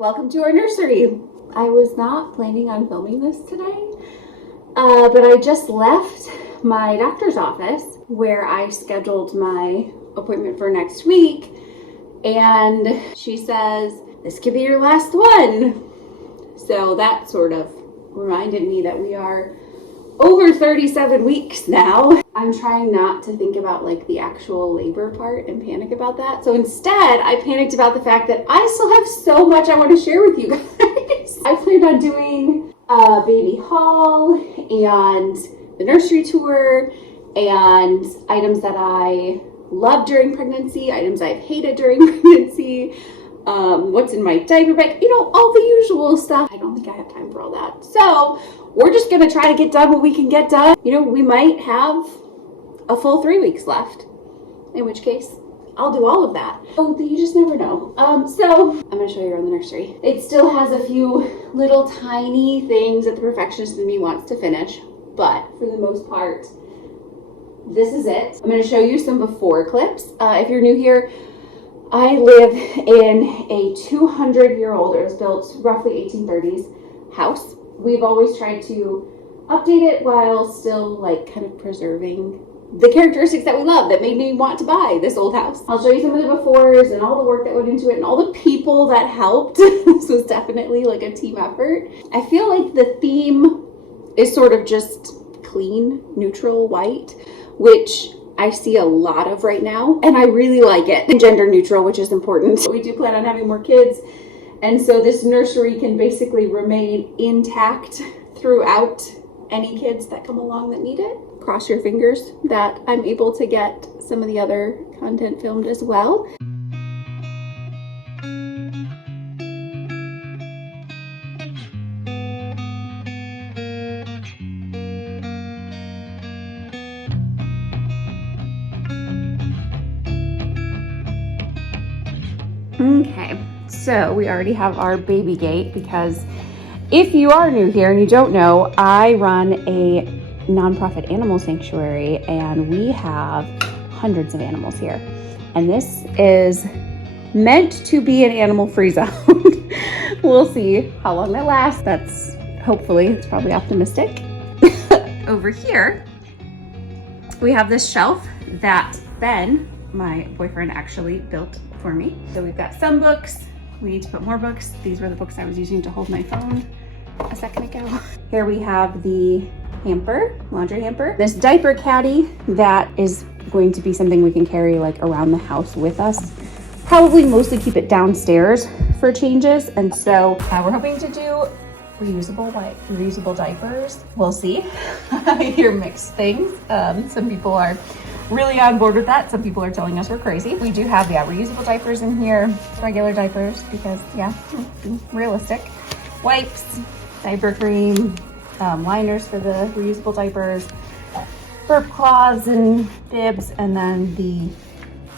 Welcome to our nursery. I was not planning on filming this today, but I just left my doctor's office where I scheduled my appointment for next week, and she says, this could be your last one. So that sort of reminded me that we are over 37 weeks now. I'm trying not to think about like the actual labor part and panic about that. So instead, I panicked about the fact that I still have so much I want to share with you guys. I planned on doing a baby haul and the nursery tour and items that I loved during pregnancy, items I've hated during pregnancy, what's in my diaper bag, all the usual stuff. I don't think I have time for all that. So we're just gonna try to get done what we can get done. We might have a full 3 weeks left, in which case I'll do all of that. Oh, you just never know. So I'm gonna show you around the nursery. It still has a few little tiny things that the perfectionist in me wants to finish, but for the most part, this is it. I'm gonna show you some before clips. If you're new here, I live in a 200-year-old, it was built roughly 1830s house. We've always tried to update it while still kind of preserving the characteristics that we love that made me want to buy this old house. I'll show you some of the befores and all the work that went into it and all the people that helped. This was definitely like a team effort. I feel like the theme is sort of just clean, neutral white, which I see a lot of right now, and I really like it. And gender neutral, which is important. We do plan on having more kids, and so this nursery can basically remain intact throughout any kids that come along that need it. Cross your fingers that I'm able to get some of the other content filmed as well. Okay, so we already have our baby gate because if you are new here and you don't know, I run a nonprofit animal sanctuary and we have hundreds of animals here. And this is meant to be an animal-free zone. We'll see how long that lasts. It's probably optimistic. Over here, we have this shelf that Ben, my boyfriend, actually built for me. So we've got some books. We need to put more books. These were the books I was using to hold my phone a second ago. Here we have the hamper, laundry hamper. This diaper caddy that is going to be something we can carry around the house with us. Probably mostly keep it downstairs for changes. And so we're hoping to do reusable diapers. We'll see. I hear mixed things. Some people are really on board with that. Some people are telling us we're crazy. We do have, reusable diapers in here, regular diapers, because, realistic. Wipes, diaper cream, liners for the reusable diapers, burp cloths and bibs, and then the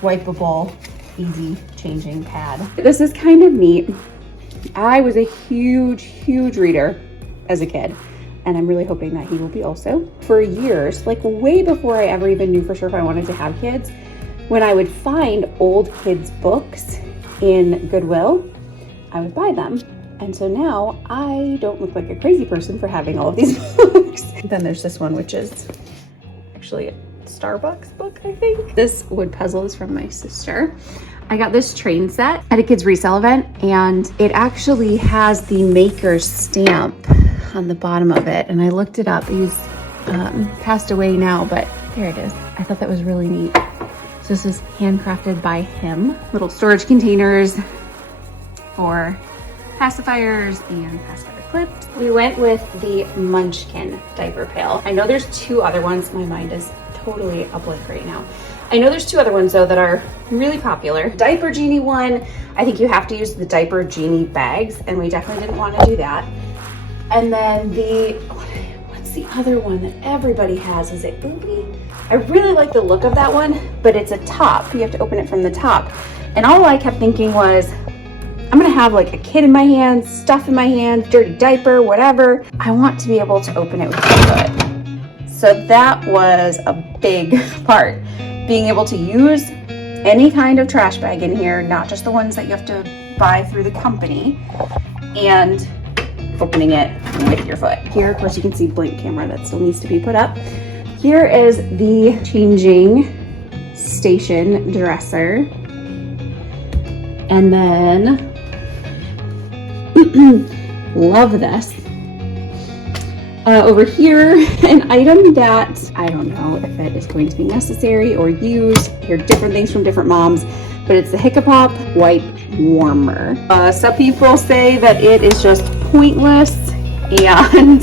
wipeable, easy changing pad. This is kind of neat. I was a huge reader as a kid, and I'm really hoping that he will be also. For years, way before I ever even knew for sure if I wanted to have kids, when I would find old kids' books in Goodwill, I would buy them. And so now I don't look like a crazy person for having all of these books. Then there's this one, which is actually a Starbucks book, I think. This wood puzzle is from my sister. I got this train set at a kids resale event, and it actually has the maker's stamp on the bottom of it. And I looked it up. He's passed away now, but there it is. I thought that was really neat. So this is handcrafted by him. Little storage containers for pacifiers and pacifier clips. We went with the Munchkin diaper pail. I know there's two other ones. My mind is totally a blank right now. I know there's two other ones though that are really popular. Diaper Genie one, I think you have to use the Diaper Genie bags, and we definitely didn't want to do that. And then what's the other one that everybody has? Is it Oopie? I really like the look of that one, but it's a top. You have to open it from the top. And all I kept thinking was, I'm gonna have a kid in my hands, stuff in my hands, dirty diaper, whatever. I want to be able to open it with my foot. So that was a big part. Being able to use any kind of trash bag in here, not just the ones that you have to buy through the company and opening it with your foot. Here, of course, you can see blank camera that still needs to be put up. Here is the changing station dresser. And then, love this. Over here, an item that I don't know if it is going to be necessary or used. Hear different things from different moms, but it's the Hiccapop wipe warmer. Some people say that it is just pointless and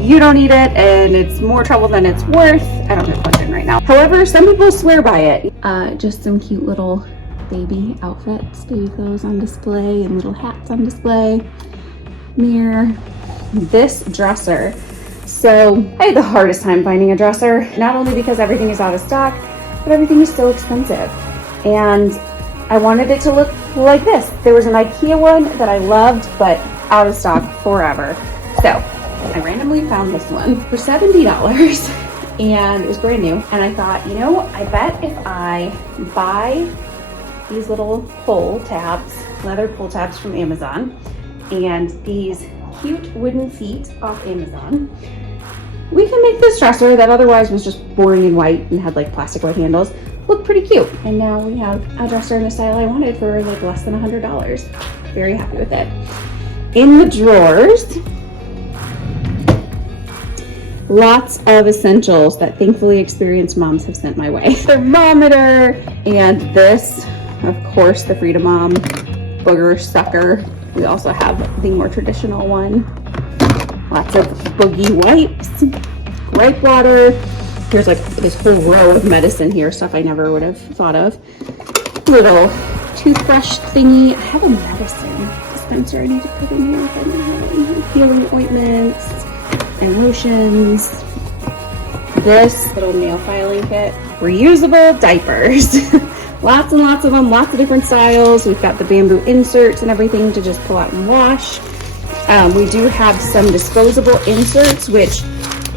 you don't need it and it's more trouble than it's worth. I don't have plugged in right now. However, some people swear by it. Just some cute little baby outfits, baby clothes on display and little hats on display. Mirror. This dresser. So I had the hardest time finding a dresser, not only because everything is out of stock, but everything is so expensive. And I wanted it to look like this. There was an IKEA one that I loved, but out of stock forever. So I randomly found this one for $70 and it was brand new. And I thought, you know, I bet if I buy these little pull tabs, leather pull tabs from Amazon, and these cute wooden feet off Amazon, we can make this dresser that otherwise was just boring and white and had like plastic white handles look pretty cute. And now we have a dresser in a style I wanted for like less than $100. Very happy with it. In the drawers, lots of essentials that thankfully experienced moms have sent my way. Thermometer, and this, of course, the Freedom Mom booger sucker. We also have the more traditional one. Lots of boogie wipes, gripe water. Here's like this whole row of medicine here, stuff I never would have thought of. Little toothbrush thingy. I have a medicine dispenser I need to put in here. Healing ointments and lotions. This little nail filing kit. Reusable diapers. Lots and lots of them, lots of different styles. We've got the bamboo inserts and everything to just pull out and wash. We do have some disposable inserts, which,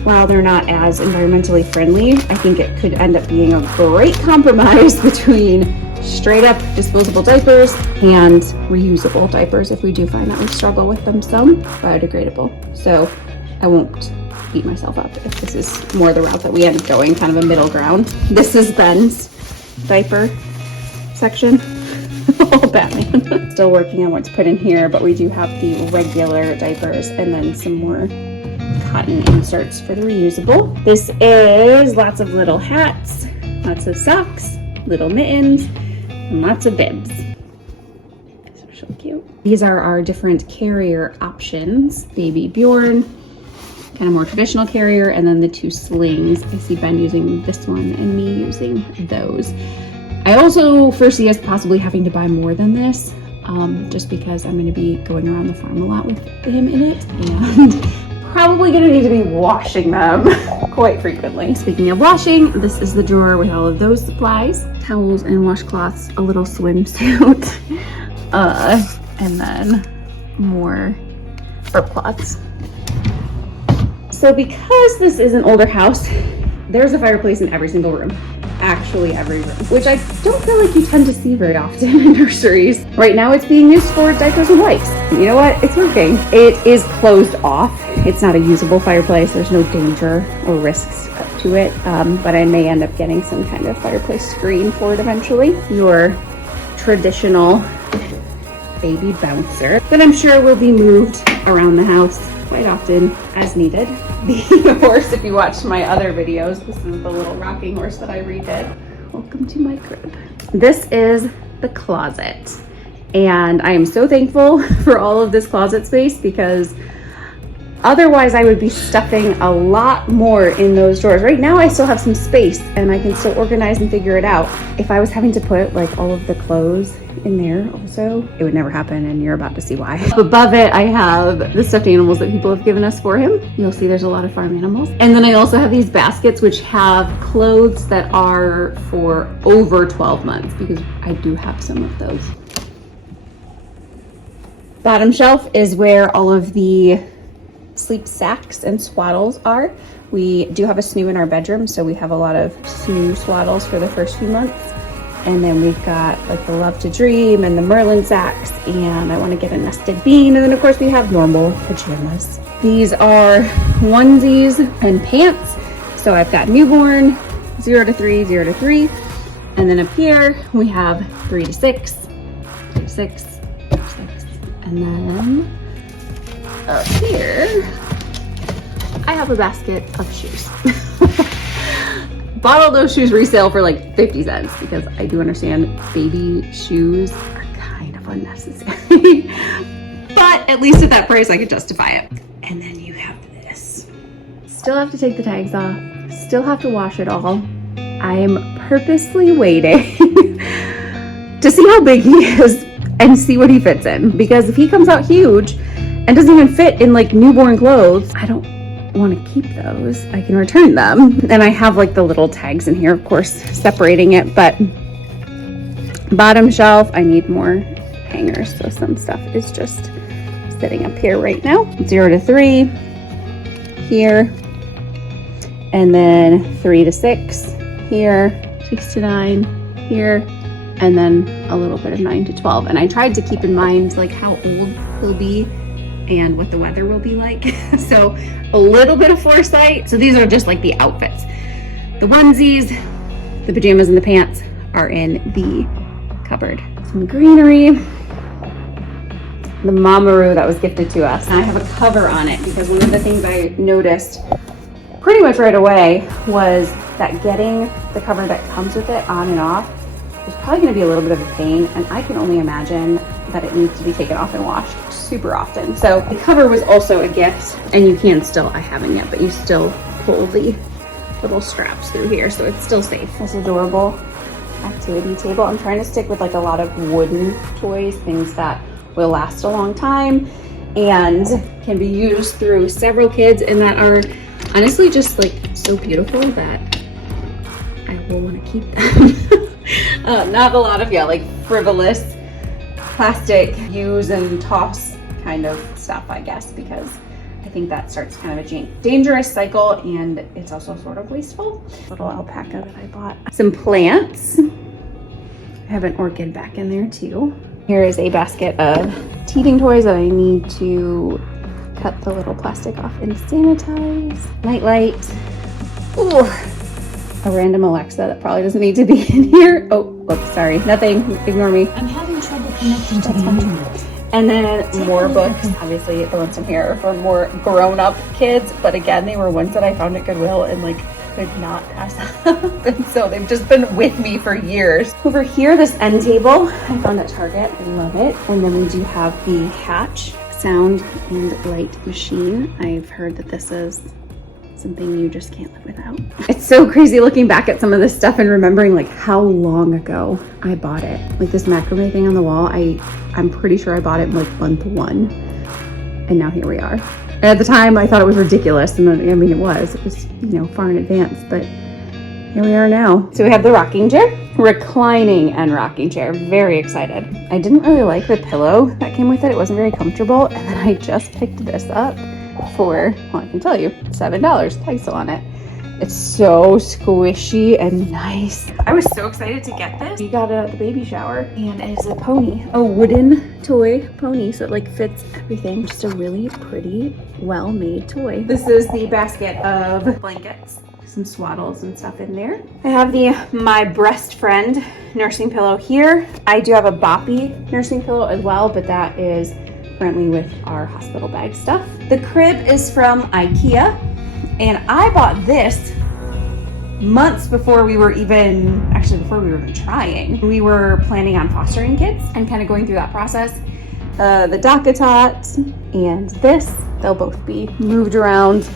while they're not as environmentally friendly, I think it could end up being a great compromise between straight up disposable diapers and reusable diapers if we do find that we struggle with them some. Biodegradable. So I won't beat myself up if this is more the route that we end up going, kind of a middle ground. This is Ben's diaper section. Oh, Batman. Still working on what's put in here, but we do have the regular diapers and then some more cotton inserts for the reusable. This is lots of little hats, lots of socks, little mittens, and lots of bibs. These are so cute. These are our different carrier options. Baby Bjorn, kind of more traditional carrier, and then the two slings. I see Ben using this one and me using those. I also foresee us possibly having to buy more than this, just because I'm going to be going around the farm a lot with him in it, and probably going to need to be washing them quite frequently. Speaking of washing, this is the drawer with all of those supplies. Towels and washcloths, a little swimsuit, and then more burp cloths. So because this is an older house, there's a fireplace in every single room. Actually every room, which I don't feel like you tend to see very often in nurseries. Right now it's being used for diapers and wipes. You know what? It's working. It is closed off. It's not a usable fireplace. There's no danger or risks to it, but I may end up getting some kind of fireplace screen for it eventually. Your traditional baby bouncer that I'm sure will be moved around the house quite often as needed. The horse, if you watched my other videos, this is the little rocking horse that I redid. Welcome to my crib. This is the closet, and I am so thankful for all of this closet space because otherwise I would be stuffing a lot more in those drawers. Right now I still have some space and I can still organize and figure it out. If I was having to put like all of the clothes in there also, it would never happen, and you're about to see why. Above it I have the stuffed animals that people have given us for him. You'll see there's a lot of farm animals. And then I also have these baskets which have clothes that are for over 12 months because I do have some of those. Bottom shelf is where all of the sleep sacks and swaddles are. We do have a snoo in our bedroom, so we have a lot of snoo swaddles for the first few months. And then we've got like the Love to Dream and the Merlin sacks, and I want to get a nested bean. And then of course we have normal pajamas. These are onesies and pants. So I've got newborn, 0 to 3, 0 to 3. And then up here we have 3 to 6, 3 to 6, 6. And then up here, I have a basket of shoes. Bought all those shoes resale for like 50 cents because I do understand baby shoes are kind of unnecessary. But at least at that price I could justify it. And then you have this. Still have to take the tags off. Still have to wash it all. I am purposely waiting to see how big he is and see what he fits in. Because if he comes out huge and doesn't even fit in like newborn clothes, I don't want to keep those. I can return them. And I have like the little tags in here, of course, separating it, but bottom shelf, I need more hangers. So some stuff is just sitting up here right now. 0 to 3 here, and then 3 to 6 here, 6 to 9 here, and then a little bit of 9 to 12. And I tried to keep in mind like how old he'll be and what the weather will be like. So a little bit of foresight. So these are just like the outfits. The onesies, the pajamas, and the pants are in the cupboard. Some greenery. The Mamaroo that was gifted to us. And I have a cover on it because one of the things I noticed pretty much right away was that getting the cover that comes with it on and off is probably going to be a little bit of a pain, and I can only imagine that it needs to be taken off and washed super often. So the cover was also a gift, and you can still, I haven't yet, but you still pull the little straps through here, so it's still safe. This adorable activity table. I'm trying to stick with like a lot of wooden toys, things that will last a long time and can be used through several kids, and that are honestly just like so beautiful that I will want to keep them. Not a lot of, like frivolous plastic use and toss kind of stuff, I guess, because I think that starts kind of a dangerous cycle, and it's also sort of wasteful. Little alpaca that I bought. Some plants. I have an orchid back in there too. Here is a basket of teething toys that I need to cut the little plastic off and sanitize. Nightlight. Ooh, a random Alexa that probably doesn't need to be in here. Oh, whoops, sorry, nothing, ignore me. I'm having trouble connecting to the internet. And then more books. Obviously the ones in here are for more grown-up kids, but again, they were ones that I found at Goodwill and like could not pass up. And so they've just been with me for years. Over here, this end table I found at Target. I love it. And then we do have the Hatch sound and light machine. I've heard that this is something you just can't live without. It's so crazy looking back at some of this stuff and remembering like how long ago I bought it. Like this macrame thing on the wall, I'm pretty sure I bought it in like month 1, and now here we are. And at the time I thought it was ridiculous, and I mean it was far in advance, but here we are now. So we have the rocking chair, reclining and rocking chair. Very excited. I didn't really like the pillow that came with it. It wasn't very comfortable, and then I just picked this up for, well, I can tell you, $7, tag still on it. It's so squishy and nice. I was so excited to get this. We got it at the baby shower, and it is a pony, a wooden toy pony, so it like fits everything. Just a really pretty, well-made toy. This is the basket of blankets, some swaddles and stuff in there. I have the My Breast Friend nursing pillow here. I do have a Boppy nursing pillow as well, but that is currently with our hospital bag stuff. The crib is from IKEA, and I bought this months before we were even trying. We were planning on fostering kids and kind of going through that process. The DockATot and this, they'll both be moved around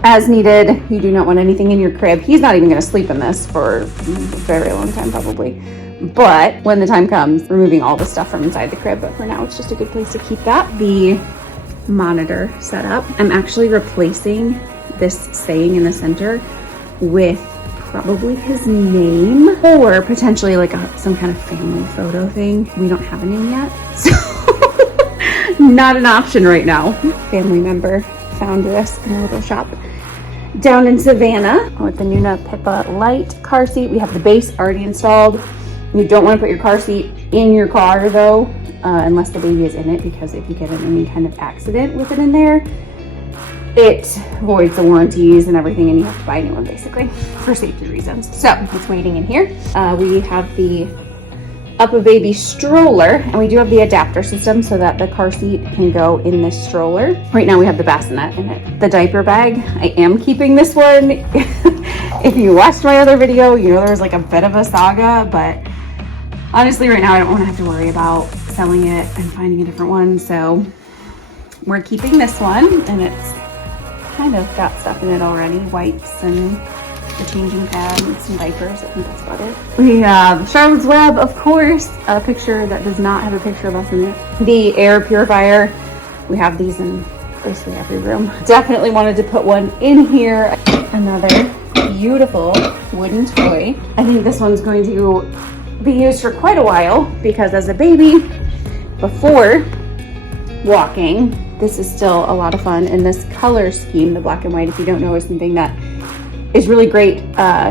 as needed. You do not want anything in your crib. He's not even going to sleep in this for a very long time probably. But when the time comes, removing all the stuff from inside the crib. But for now, it's just a good place to keep that. The monitor set up. I'm actually replacing this saying in the center with probably his name, or potentially like some kind of family photo thing. We don't have a name yet, so not an option right now. Family member found this in a little shop down in Savannah with the Nuna Pippa light car seat. We have the base already installed. You don't want to put your car seat in your car though, unless the baby is in it, because if you get in any kind of accident with it in there, it voids the warranties and everything, and you have to buy a new one basically for safety reasons. So it's waiting in here. We have the Up-A-Baby stroller, and we do have the adapter system so that the car seat can go in this stroller. Right now we have the bassinet in it. The diaper bag, I am keeping this one. If you watched my other video, you know there was like a bit of a saga, but honestly right now I don't want to have to worry about selling it and finding a different one, so we're keeping this one, and it's kind of got stuff in it already, wipes and the changing pad and some diapers. I think that's about it. We have Charlotte's Web, of course, a picture that does not have a picture of us in it. The air purifier, we have these in basically every room. Definitely wanted to put one in here. Another beautiful wooden toy. I think this one's going to be used for quite a while, because as a baby, before walking, this is still a lot of fun. And this color scheme, the black and white, if you don't know, is something that is really great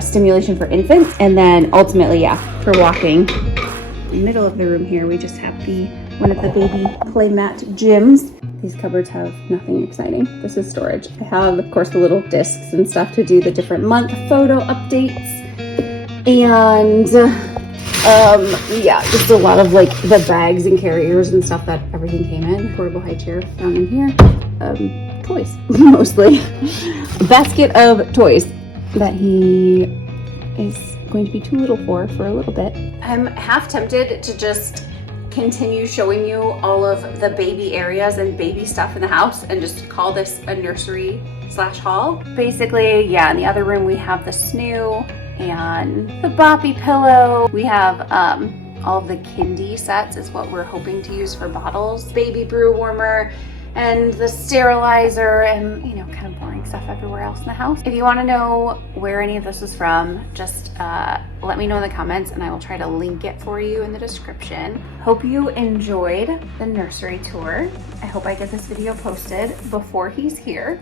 stimulation for infants, and then ultimately, yeah, for walking. In the middle of the room here, we just have one of the baby play mat gyms. These cupboards have nothing exciting. This is storage. I have, of course, the little discs and stuff to do the different month photo updates, and yeah, just a lot of like the bags and carriers and stuff that everything came in. Portable high chair down in here. Toys, mostly. A basket of toys that he is going to be too little for a little bit. I'm half tempted to just continue showing you all of the baby areas and baby stuff in the house and just call this a nursery/haul. Basically, yeah, in the other room we have the snoo and the boppy pillow. We have all of the kindy sets is what we're hoping to use for bottles. Baby brew warmer and the sterilizer, and you know, kind of boring stuff everywhere else in the house. If you want to know where any of this is from, just let me know in the comments and I will try to link it for you in the description. Hope you enjoyed the nursery tour. I hope I get this video posted before he's here.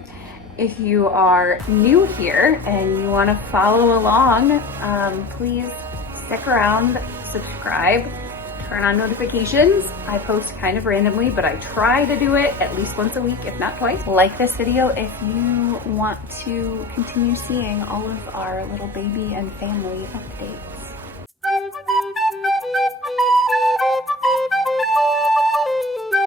If you are new here and you want to follow along, please stick around, subscribe, turn on notifications. I post kind of randomly, but I try to do it at least once a week, if not twice. Like this video if you want to continue seeing all of our little baby and family updates.